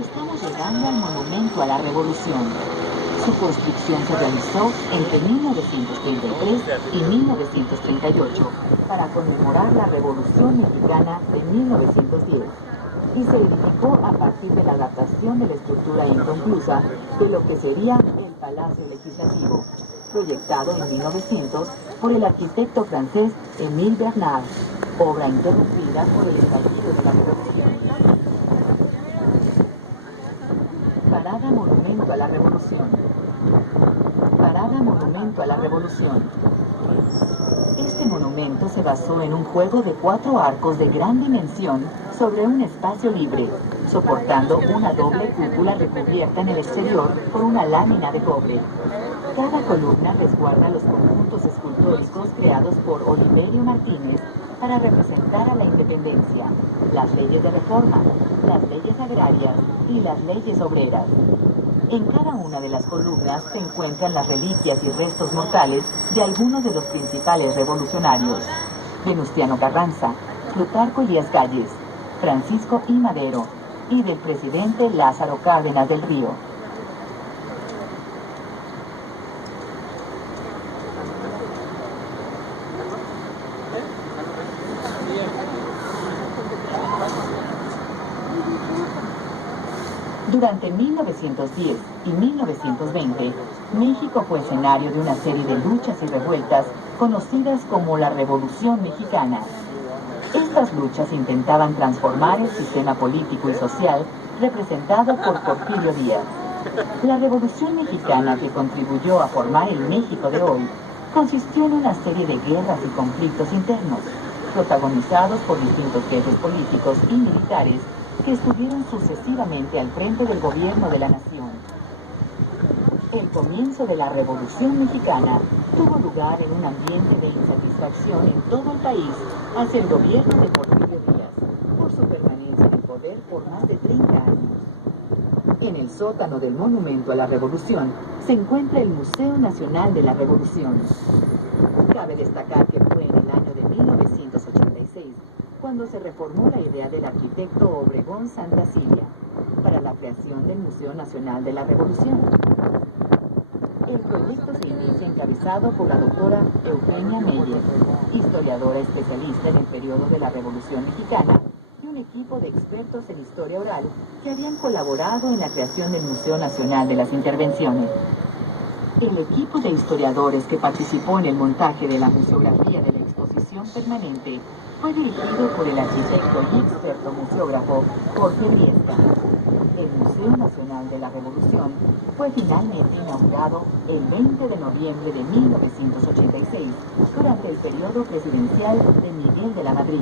Estamos llegando al monumento a la Revolución. Su construcción se realizó entre 1933 y 1938 para conmemorar la Revolución Mexicana de 1910 y se edificó a partir de la adaptación de la estructura inconclusa de lo que sería el Palacio Legislativo, proyectado en 1900 por el arquitecto francés Émile Bernard, obra interrumpida por el estallido de la Revolución. Parada Monumento a la Revolución. Parada Monumento a la Revolución. Este monumento se basó en un juego de 4 arcos de gran dimensión sobre un espacio libre, soportando una doble cúpula recubierta en el exterior por una lámina de cobre. Cada columna resguarda los conjuntos escultóricos creados por Oliverio Martínez para representar a la independencia, las leyes de reforma, las leyes agrarias y las leyes obreras. En cada una de las columnas se encuentran las reliquias y restos mortales de algunos de los principales revolucionarios: Venustiano Carranza, Plutarco Elías Calles, Francisco I. Madero y del presidente Lázaro Cárdenas del Río. Durante 1910 y 1920, México fue escenario de una serie de luchas y revueltas conocidas como la Revolución Mexicana. Estas luchas intentaban transformar el sistema político y social representado por Porfirio Díaz. La Revolución Mexicana, que contribuyó a formar el México de hoy, consistió en una serie de guerras y conflictos internos, protagonizados por distintos jefes políticos y militares que estuvieron sucesivamente al frente del gobierno de la nación. El comienzo de la Revolución Mexicana tuvo lugar en un ambiente de insatisfacción en todo el país hacia el gobierno de Porfirio Díaz por su permanencia en el poder por más de 30 años. En el sótano del Monumento a la Revolución se encuentra el Museo Nacional de la Revolución. Cabe destacar que fue en el año de 1986 cuando se reformó la idea del arquitecto Obregón Santacilia para la creación del Museo Nacional de la Revolución. El proyecto se inicia encabezado por la doctora Eugenia Meyer, historiadora especialista en el periodo de la Revolución Mexicana, y un equipo de expertos en historia oral que habían colaborado en la creación del Museo Nacional de las Intervenciones. El equipo de historiadores que participó en el montaje de la museografía de la exposición permanente fue dirigido por el arquitecto y experto museógrafo Jorge Riesca. El Museo Nacional de la Revolución fue finalmente inaugurado el 20 de noviembre de 1986 durante el periodo presidencial de Miguel de la Madrid.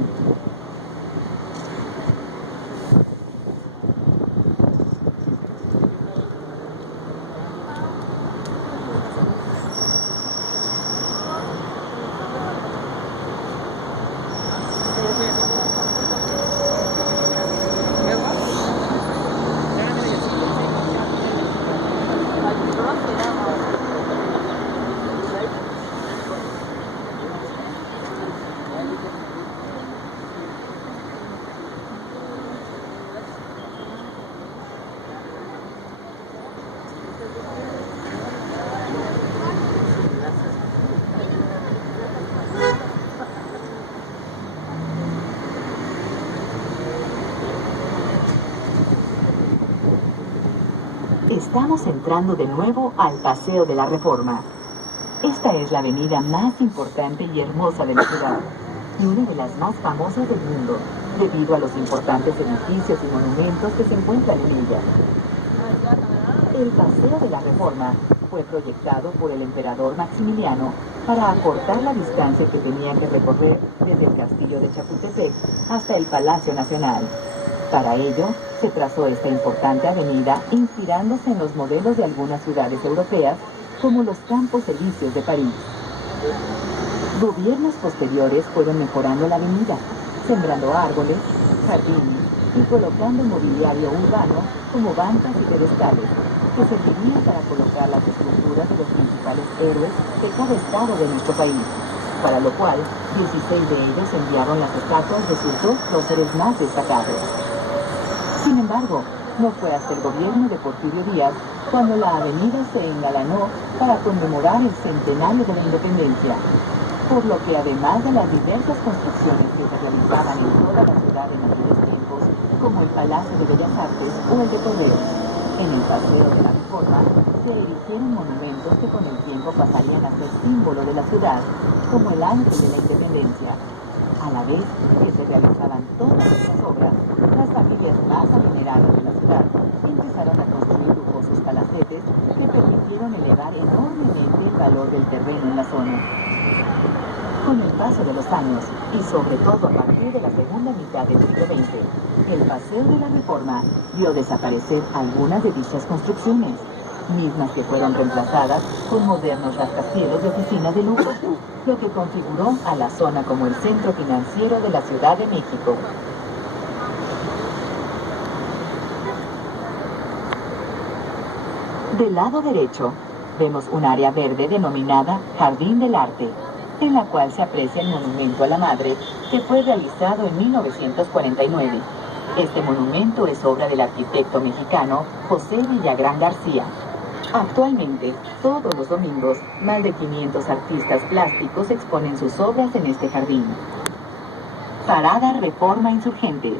Estamos entrando de nuevo al Paseo de la Reforma. Esta es la avenida más importante y hermosa de la ciudad, y una de las más famosas del mundo, debido a los importantes edificios y monumentos que se encuentran en ella. El Paseo de la Reforma fue proyectado por el emperador Maximiliano para acortar la distancia que tenía que recorrer desde el castillo de Chapultepec hasta el Palacio Nacional. Para ello, se trazó esta importante avenida inspirándose en los modelos de algunas ciudades europeas, como los Campos Elíseos de París. Gobiernos posteriores fueron mejorando la avenida, sembrando árboles, jardines y colocando mobiliario urbano como bancas y pedestales, que servirían para colocar las estructuras de los principales héroes de cada estado de nuestro país, para lo cual 16 de ellos enviaron las estatuas de sus dos próceres más destacados. Sin embargo, no fue hasta el gobierno de Porfirio Díaz cuando la avenida se engalanó para conmemorar el centenario de la independencia, por lo que además de las diversas construcciones que se realizaban en toda la ciudad en aquellos tiempos, como el Palacio de Bellas Artes o el de Correos, en el Paseo de la Reforma se erigieron monumentos que con el tiempo pasarían a ser símbolo de la ciudad, como el Ángel de la Independencia. A la vez que se realizaban todas estas obras, las familias más adineradas de la ciudad empezaron a construir lujosos palacetes que permitieron elevar enormemente el valor del terreno en la zona. Con el paso de los años, y sobre todo a partir de la segunda mitad del siglo XX, el Paseo de la Reforma vio desaparecer algunas de dichas construcciones, mismas que fueron reemplazadas con modernos rascacielos de oficinas de lujo, lo que configuró a la zona como el centro financiero de la Ciudad de México. Del lado derecho, vemos un área verde denominada Jardín del Arte, en la cual se aprecia el monumento a la madre, que fue realizado en 1949. Este monumento es obra del arquitecto mexicano José Villagrán García. Actualmente, todos los domingos, más de 500 artistas plásticos exponen sus obras en este jardín. Parada Reforma Insurgentes.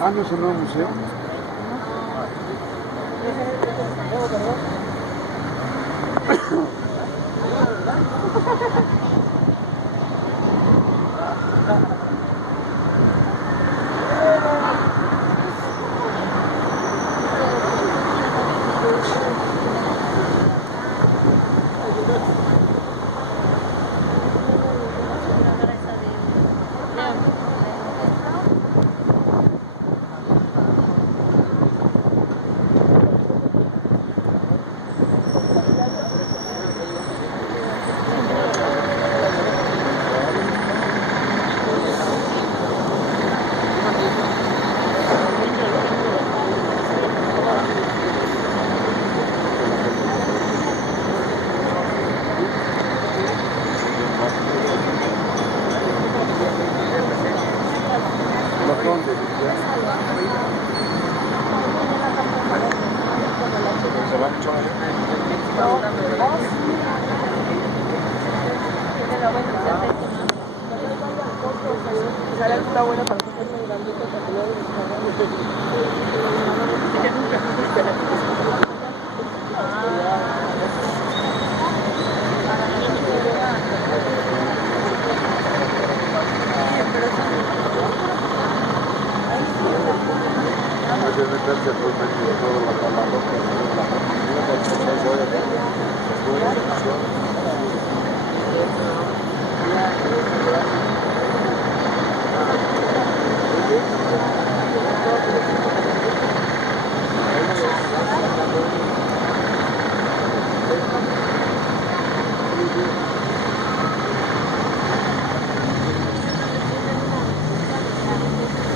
Ah, no es un nuevo museo.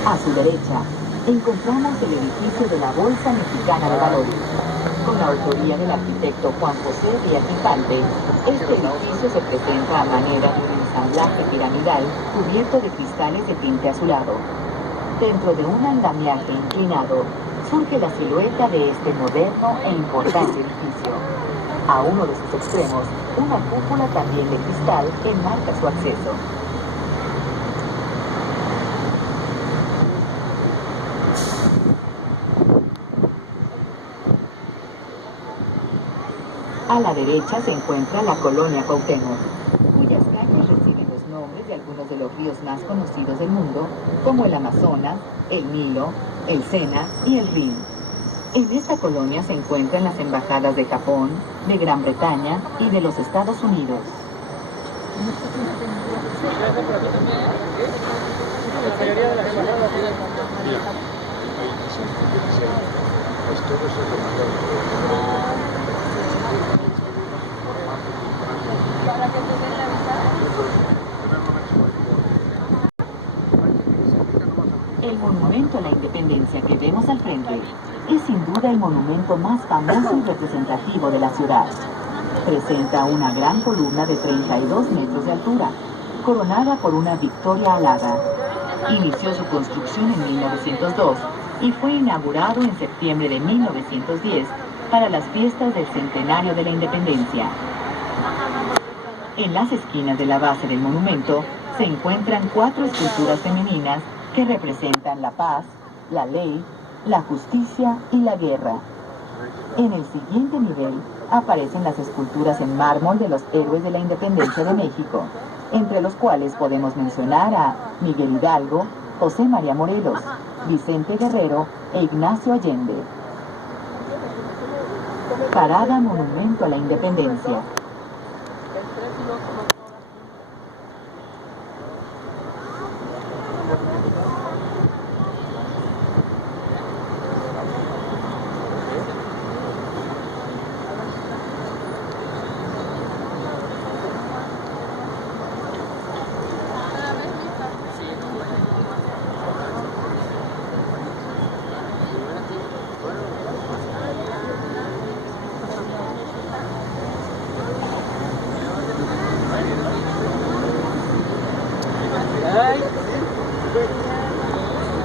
A su derecha, encontramos el edificio de la Bolsa Mexicana de Valores. Con la autoría del arquitecto Juan José Díaz Infante, este edificio se presenta a manera de un ensamblaje piramidal cubierto de cristales de tinte azulado. Dentro de un andamiaje inclinado, surge la silueta de este moderno e importante edificio. A uno de sus extremos, una cúpula también de cristal enmarca su acceso. A la derecha se encuentra la colonia Cuauhtémoc, cuyas calles reciben los nombres de algunos de los ríos más conocidos del mundo, como el Amazonas, el Nilo, el Sena y el Rin. En esta colonia se encuentran las embajadas de Japón, de Gran Bretaña y de los Estados Unidos. El monumento a la independencia que vemos al frente es sin duda el monumento más famoso y representativo de la ciudad. Presenta una gran columna de 32 metros de altura, coronada por una victoria alada. Inició su construcción en 1902 y fue inaugurado en septiembre de 1910 para las fiestas del centenario de la independencia. En las esquinas de la base del monumento se encuentran 4 esculturas femeninas que representan la paz, la ley, la justicia y la guerra. En el siguiente nivel aparecen las esculturas en mármol de los héroes de la independencia de México, entre los cuales podemos mencionar a Miguel Hidalgo, José María Morelos, Vicente Guerrero e Ignacio Allende. Parada Monumento a la Independencia.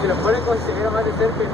Se lo pueden considerar más de cerca.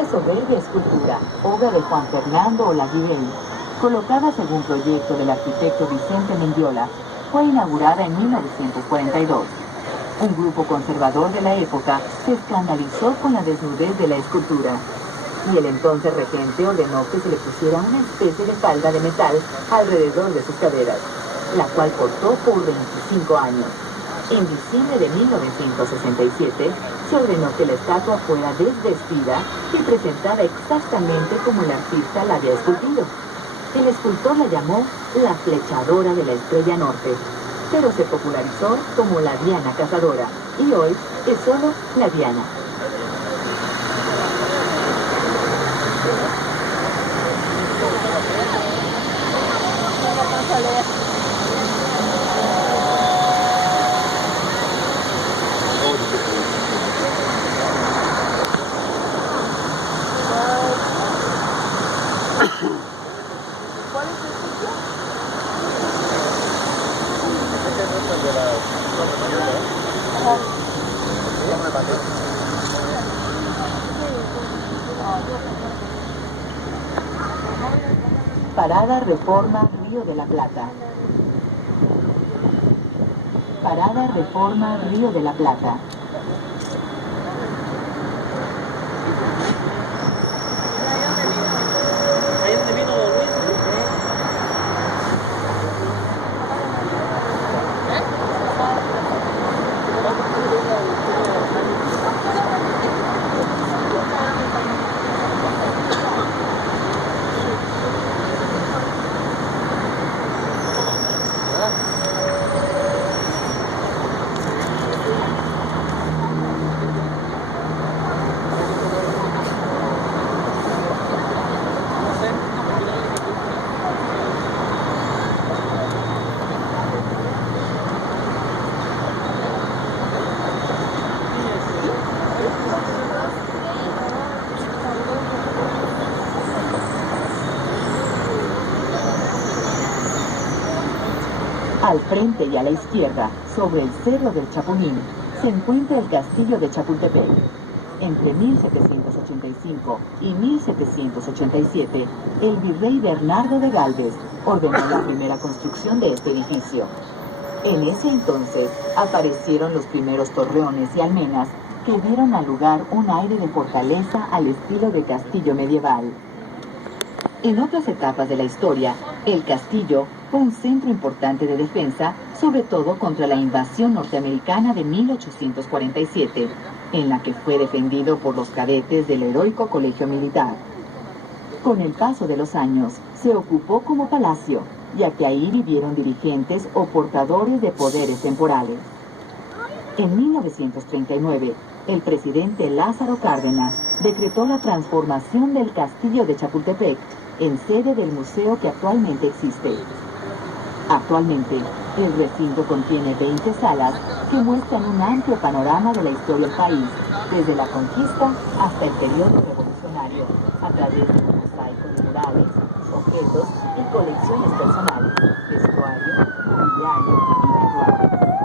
Esta soberbia escultura, obra de Juan Fernando Olaguibel, colocada según proyecto del arquitecto Vicente Mendiola, fue inaugurada en 1942. Un grupo conservador de la época se escandalizó con la desnudez de la escultura, y el entonces regente ordenó que se le pusiera una especie de falda de metal alrededor de sus caderas, la cual portó por 25 años. En diciembre de 1967, se ordenó que la estatua fuera desvestida y presentada exactamente como el artista la había esculpido. El escultor la llamó la flechadora de la Estrella Norte, pero se popularizó como la Diana Cazadora, y hoy es solo la Diana. Parada Reforma Río de la Plata. Parada Reforma Río de la Plata. Ahí donde vino Luis. Al frente y a la izquierda, sobre el Cerro del Chapulín, se encuentra el Castillo de Chapultepec. Entre 1785 y 1787, el virrey Bernardo de Gálvez ordenó la primera construcción de este edificio. En ese entonces aparecieron los primeros torreones y almenas que dieron al lugar un aire de fortaleza al estilo de castillo medieval. En otras etapas de la historia, el castillo fue un centro importante de defensa, sobre todo contra la invasión norteamericana de 1847, en la que fue defendido por los cadetes del heroico colegio militar. Con el paso de los años, se ocupó como palacio, ya que ahí vivieron dirigentes o portadores de poderes temporales. En 1939, el presidente Lázaro Cárdenas decretó la transformación del Castillo de Chapultepec en sede del museo que actualmente existe. Actualmente, el recinto contiene 20 salas que muestran un amplio panorama de la historia del país, desde la conquista hasta el periodo revolucionario, a través de un mosaico de murales, objetos y colecciones personales, vestuario, mobiliario y rituales.